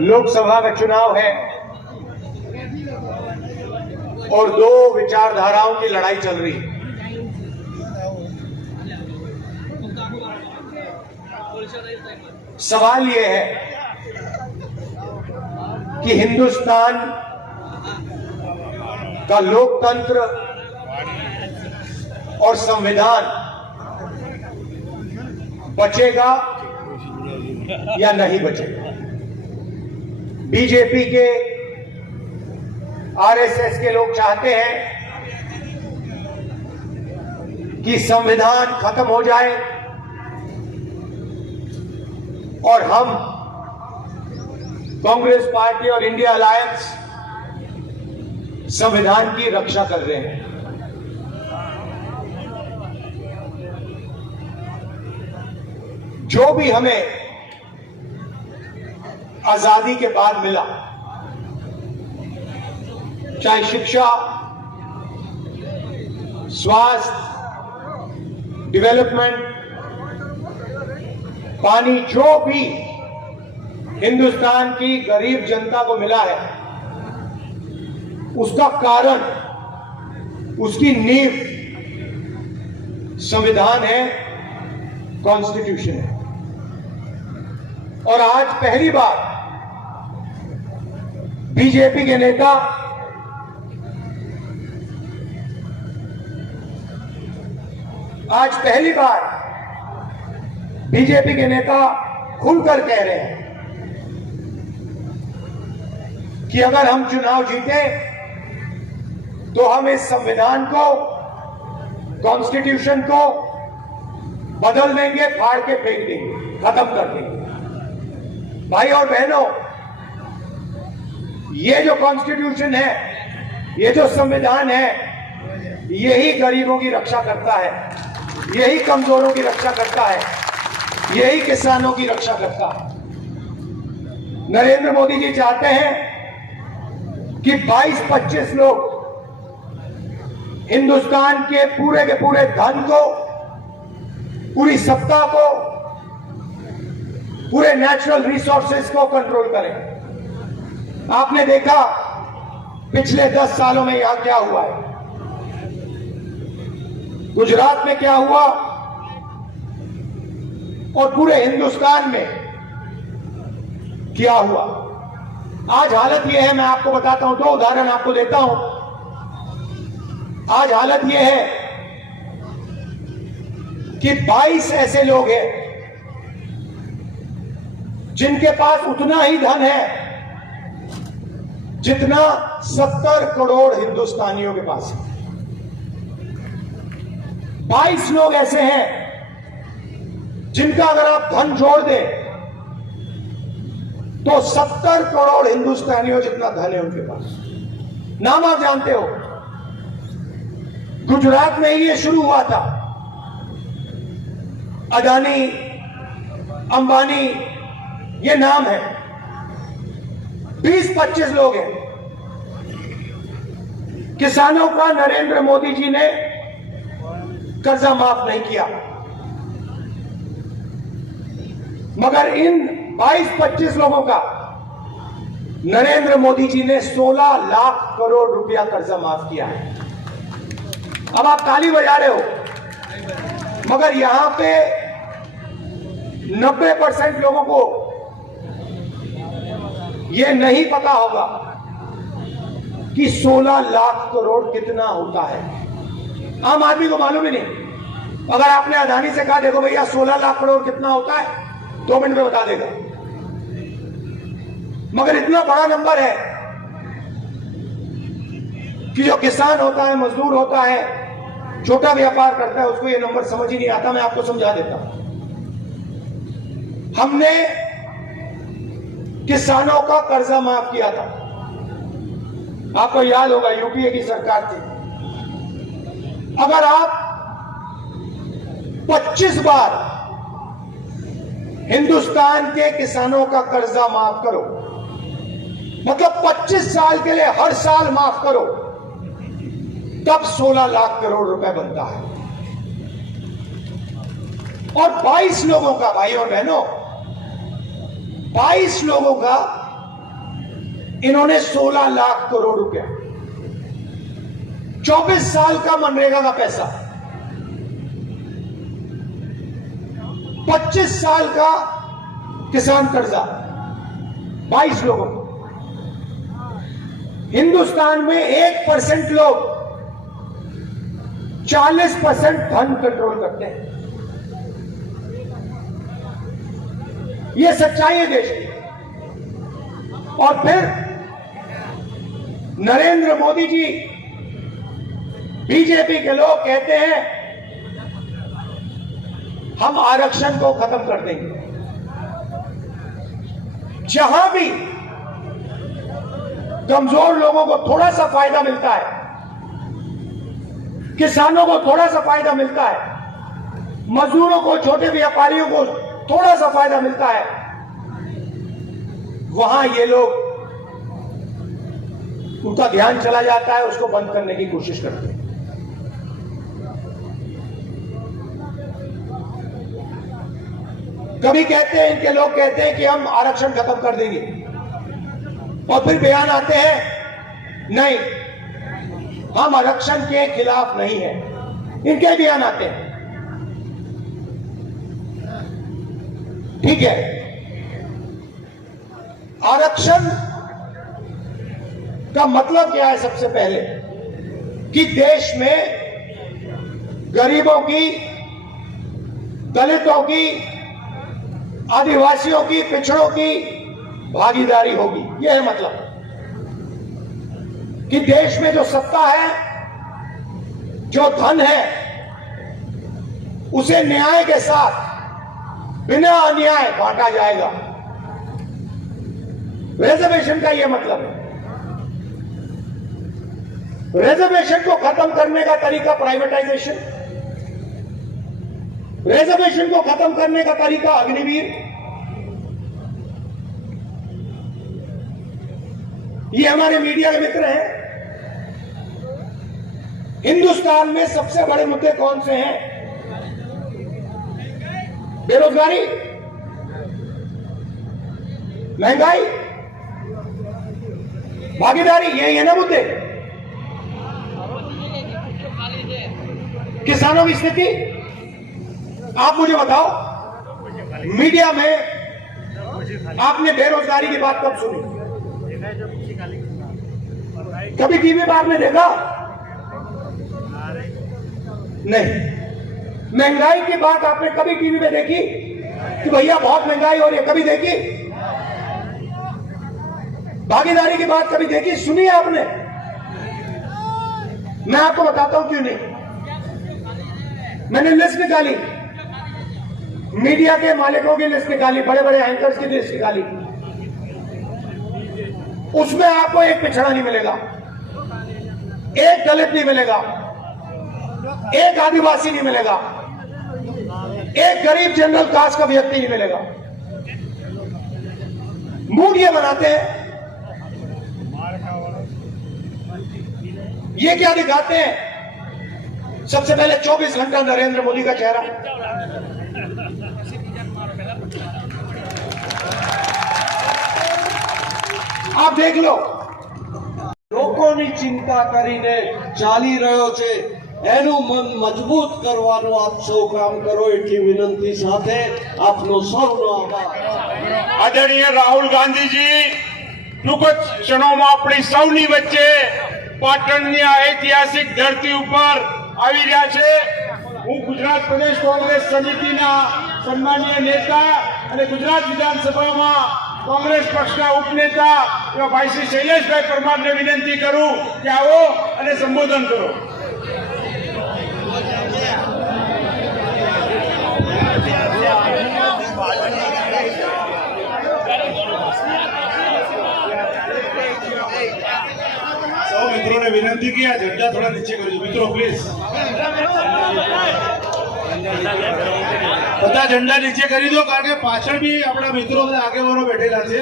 लोकसभा का चुनाव है और दो विचारधाराओं की लड़ाई चल रही है। सवाल यह है कि हिंदुस्तान का लोकतंत्र और संविधान बचेगा या नहीं बचेगा। बीजेपी के, आरएसएस के लोग चाहते हैं कि संविधान खत्म हो जाए और हम कांग्रेस पार्टी और इंडिया अलायंस संविधान की रक्षा कर रहे हैं। जो भी हमें आजादी के बाद मिला, चाहे शिक्षा, स्वास्थ्य, डेवलपमेंट, पानी, जो भी हिंदुस्तान की गरीब जनता को मिला है, उसका कारण, उसकी नींव संविधान है, कॉन्स्टिट्यूशन है। और आज पहली बार बीजेपी के नेता खुलकर कह रहे हैं कि अगर हम चुनाव जीते तो हम इस संविधान को, कॉन्स्टिट्यूशन को बदल देंगे, फाड़ के फेंक देंगे, खत्म कर देंगे। भाई और बहनों, ये जो कॉन्स्टिट्यूशन है, ये जो संविधान है, यही गरीबों की रक्षा करता है, यही कमजोरों की रक्षा करता है, यही किसानों की रक्षा करता है। नरेंद्र मोदी जी चाहते हैं कि 22-25 लोग हिंदुस्तान के पूरे धन को, पूरी सत्ता को, पूरे नेचुरल रिसोर्सेज को कंट्रोल करें। आपने देखा पिछले 10 सालों में यहां क्या हुआ है, गुजरात में क्या हुआ और पूरे हिंदुस्तान में क्या हुआ। आज हालत यह है, मैं आपको बताता हूं, 2 उदाहरण आपको देता हूं। आज हालत यह है कि 22 ऐसे लोग हैं जिनके पास उतना ही धन है जितना 70 करोड़ हिंदुस्तानियों के पास है। 22 लोग ऐसे हैं जिनका अगर आप धन जोड़ दें तो 70 करोड़ हिंदुस्तानियों जितना धन है उनके पास। नाम आप जानते हो, गुजरात में ही ये शुरू हुआ था। अदानी, अंबानी, ये नाम है। 20-25 लोग हैं। किसानों का नरेंद्र मोदी जी ने कर्जा माफ नहीं किया, मगर इन 22-25 लोगों का नरेंद्र मोदी जी ने 16 लाख करोड़ रुपया कर्जा माफ किया है। अब आप ताली बजा रहे हो, मगर यहां पे 90% लोगों को यह नहीं पता होगा कि 16 लाख करोड़ कितना होता है। आम आदमी को मालूम ही नहीं। अगर आपने अदानी से कहा देखो भैया 16 लाख करोड़ कितना होता है, 2 मिनट में बता देगा। मगर इतना बड़ा नंबर है कि जो किसान होता है, मजदूर होता है, छोटा व्यापार करता है, उसको ये नंबर समझ ही नहीं आता। मैं आपको समझा देता हूं। हमने किसानों का कर्जा माफ किया था, आपको याद होगा, यूपीए की सरकार थी। अगर आप 25 बार हिंदुस्तान के किसानों का कर्जा माफ करो, मतलब 25 साल के लिए हर साल माफ करो, तब 16 लाख करोड़ रुपए बनता है। और 22 लोगों का, भाई और बहनों, 22 लोगों का इन्होंने 16 लाख करोड़ रुपया, 24 साल का मनरेगा का पैसा, 25 साल का किसान कर्जा 22 लोगों को। हिंदुस्तान में 1% लोग 40% धन कंट्रोल करते हैं। यह सच्चाई है देश की। और फिर नरेंद्र मोदी जी, बीजेपी के लोग कहते हैं हम आरक्षण को खत्म कर देंगे। जहां भी कमजोर लोगों को थोड़ा सा फायदा मिलता है, किसानों को थोड़ा सा फायदा मिलता है, मजदूरों को, छोटे व्यापारियों को थोड़ा सा फायदा मिलता है, वहां ये लोग, उनका ध्यान चला जाता है, उसको बंद करने की कोशिश करते हैं। कभी कहते हैं, इनके लोग कहते हैं कि हम आरक्षण खत्म कर देंगे, और फिर बयान आते हैं नहीं, हम आरक्षण के खिलाफ नहीं हैं। इनके बयान आते हैं। ठीक है, आरक्षण का मतलब क्या है? सबसे पहले कि देश में गरीबों की, दलितों की, आदिवासियों की, पिछड़ों की भागीदारी होगी। यह है मतलब कि देश में जो सत्ता है, जो धन है, उसे न्याय के साथ बिना अन्याय बांटा जाएगा। रिजर्वेशन का यह मतलब है। रिजर्वेशन को खत्म करने का तरीका प्राइवेटाइजेशन, रिजर्वेशन को खत्म करने का तरीका अग्निवीर। ये हमारे मीडिया के मित्र हैं। हिंदुस्तान में सबसे बड़े मुद्दे कौन से हैं? बेरोजगारी, महंगाई, भागीदारी, यही है ना मुद्दे। किसानों की स्थिति आप मुझे बताओ, मीडिया में आपने बेरोजगारी की बात कब सुनी? कभी टीवी पर आपने देखा? नहीं। महंगाई की बात आपने कभी टीवी पे देखी कि भैया बहुत महंगाई हो रही है? कभी देखी? भागीदारी की बात कभी देखी, सुनी है आपने? मैं आपको बताता हूं क्यों नहीं। मैंने लिस्ट निकाली, मीडिया के मालिकों की लिस्ट निकाली, बड़े बड़े एंकर्स की लिस्ट निकाली। उसमें आपको एक पिछड़ा नहीं मिलेगा, एक दलित नहीं मिलेगा, एक आदिवासी नहीं मिलेगा, एक गरीब जनरल कास्ट का व्यक्ति नहीं मिलेगा। मूड ये बनाते हैं, ये क्या दिखाते हैं? सबसे पहले 24 घंटा नरेंद्र मोदी का चेहरा, आप देख लो। લોકોની ચિંતા કરીને ચાલી રહ્યો છે, એનું મન મજબૂત કરવાનું આપ સૌ કામ કરો એટલી વિનંતી સાથે આપનો સૌનો આભાર। આદરણીય રાહુલ ગાંધીજી ટૂંક જ ક્ષણોમાં આપણી સૌની વચ્ચે પાટણની આ ઐતિહાસિક ધરતી ઉપર આવી રહ્યા છે। હું ગુજરાત પ્રદેશ કોંગ્રેસ સમિતિના સન્માનીય નેતા અને ગુજરાત વિધાનસભામાં कांग्रेस पक्षना उपनेता एवं भाई श्री शैलेष भाई परमार ने विनंती करूं कि आओ और संबोधन करो। सौ मित्रों ने विनंती किया, झंडा थोड़ा नीचे कर दो मित्रों प्लीज। બધા ઝંડા નીચે કરી દો, કારણ કે પાછળ બી આપણા મિત્રો અને આગેવાનો બેઠેલા છે।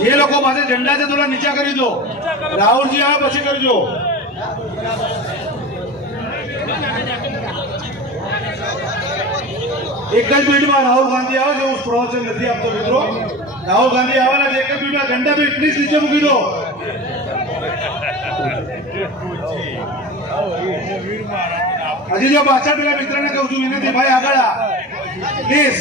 જે લોકો પાસે ઝંડા છે થોડા નીચે કરી દો। રાહુલજી આવે પછી કરજો। એક જ મિનિટમાં રાહુલ ગાંધી આવે છે. હું પ્રવચન નથી આપતો મિત્રો. રાહુલ ગાંધી આવવાના છે. એક જ મિનિટમાં ઘંટા બી પ્લીઝ નીચે મૂકી દો. હજી જો પાછળ પેલા મિત્રને કહું છું વિનંતી, ભાઈ આગળ આ પ્લીઝ.